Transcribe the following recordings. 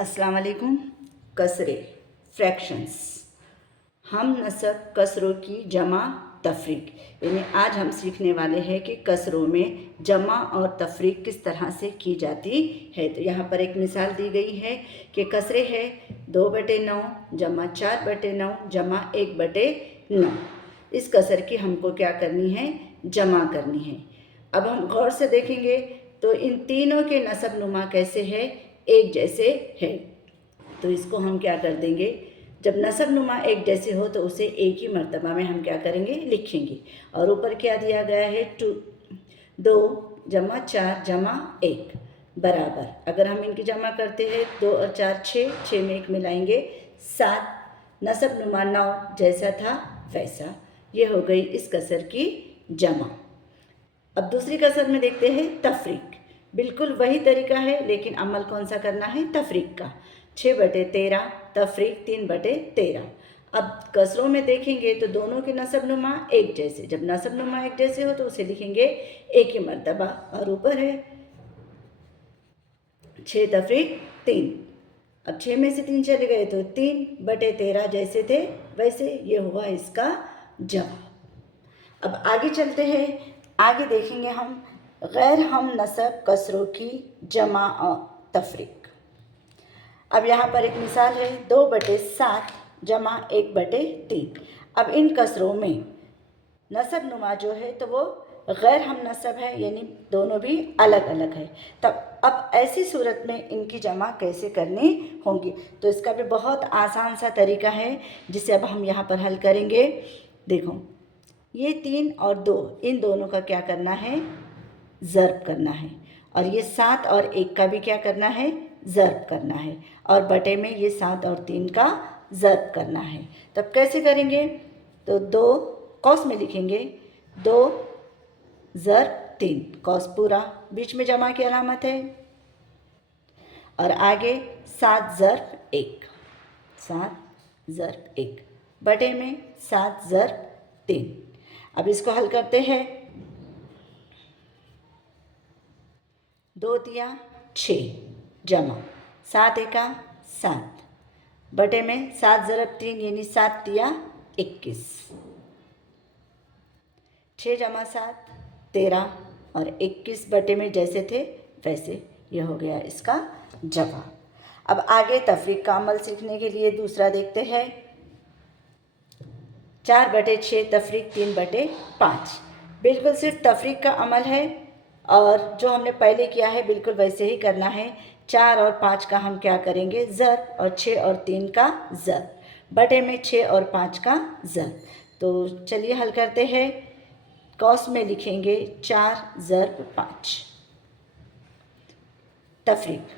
अस्सलाम वालेकुम। कसरे फ्रैक्शंस, हम नसब कसरों की जमा तफरीक, यानी आज हम सीखने वाले हैं कि कसरों में जमा और तफरीक किस तरह से की जाती है। तो यहाँ पर एक मिसाल दी गई है कि कसरे है 2/9 जमा 4/9 जमा 1/9। इस कसर की हमको क्या करनी है, जमा करनी है। अब हम गौर से देखेंगे तो इन तीनों के नसब नुमा कैसे है, एक जैसे है। तो इसको हम क्या कर देंगे, जब नसब नुमा एक जैसे हो तो उसे एक ही मर्तबा में हम क्या करेंगे, लिखेंगे। और ऊपर क्या दिया गया है, 2 जमा 4 जमा 1 बराबर, अगर हम इनकी जमा करते हैं 2 और 4 6 में 1 मिलाएंगे 7, नसब नुमा 9 जैसा था वैसा। ये हो गई इस कसर की जमा। अब दूसरी कसर में देखते हैं तफरीक। बिल्कुल वही तरीका है लेकिन अमल कौन सा करना है, तफरीक का। 6/13 तफरीक 3/13। अब कसरों में देखेंगे तो दोनों के नसब नुमा एक जैसे, जब नसब नुमा एक जैसे हो तो उसे लिखेंगे एक ही मर्तबा। और ऊपर है 6 तफरीक 3। अब 6 में से 3 चले गए तो 3/13 जैसे थे वैसे। ये हुआ इसका जवाब। अब आगे चलते हैं, आगे देखेंगे हम गैर हम नसब कसरों की जमा और तफरीक। अब यहाँ पर एक मिसाल है 2/7 जमा 1/3। अब इन कसरों में नसब नुमा जो है तो वो गैर हम नसब है, यानी दोनों भी अलग अलग है। तब अब ऐसी सूरत में इनकी जमा कैसे करनी होगी, तो इसका भी बहुत आसान सा तरीका है जिसे अब हम यहाँ पर हल करेंगे। देखो, ये 3 और 2, इन दोनों का क्या करना है, ज़र्ब करना है। और ये 7 और 1 का भी क्या करना है, ज़र्ब करना है। और बटे में ये 7 और 3 का ज़र्ब करना है। तब कैसे करेंगे, तो 2 कौस में लिखेंगे, 2 ज़र्ब 3, कौस पूरा, बीच में जमा की अलामत है। और आगे 7 ज़र्ब 1, 7 ज़र्ब 1 बटे में 7 ज़र्ब 3। अब इसको हल करते हैं, 2 तिया 6 जमा 7 एका 7 बटे में 7 ज़रब 3 यानी 7 तिया 21, 6 जमा 7 13 और 21 बटे में जैसे थे वैसे। ये हो गया इसका जवाब। अब आगे तफरीक का अमल सीखने के लिए दूसरा देखते हैं, 4/6 तफरीक 3/5। बिल्कुल सिर्फ तफरीक का अमल है और जो हमने पहले किया है बिल्कुल वैसे ही करना है। 4 और 5 का हम क्या करेंगे, ज़र्ब, और 6 और 3 का ज़र्ब, बटे में 6 और 5 का ज़र्ब। तो चलिए हल करते हैं। कौस में लिखेंगे 4 ज़र्ब 5 तफरीक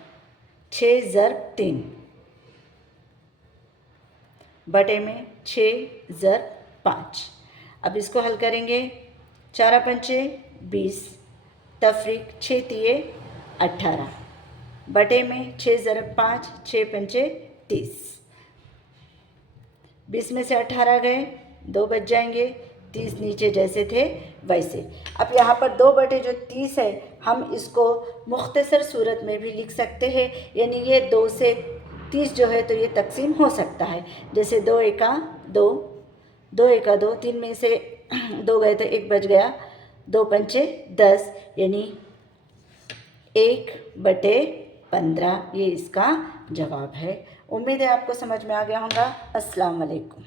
6 ज़र्ब 3 बटे में 6 ज़र्ब 5। अब इसको हल करेंगे, 4 पंचे 20 तफरीक 6 तिये 18 बटे में 6 ज़रब 5 6 पंचे 30। 20 में से 18 गए, 2 बच जाएंगे, 30 नीचे जैसे थे वैसे। अब यहाँ पर 2/30 है, हम इसको मुख्तसर सूरत में भी लिख सकते हैं, यानी ये 2 से 30 जो है तो ये तकसीम हो सकता है। जैसे 2 एका 2, 2 एका 2, 3 में से 2 गए तो 1 बच गया, 2 पंचे 10 यानी 1/15। ये इसका जवाब है। उम्मीद है आपको समझ में आ गया होगा। अस्सलाम वालेकुम।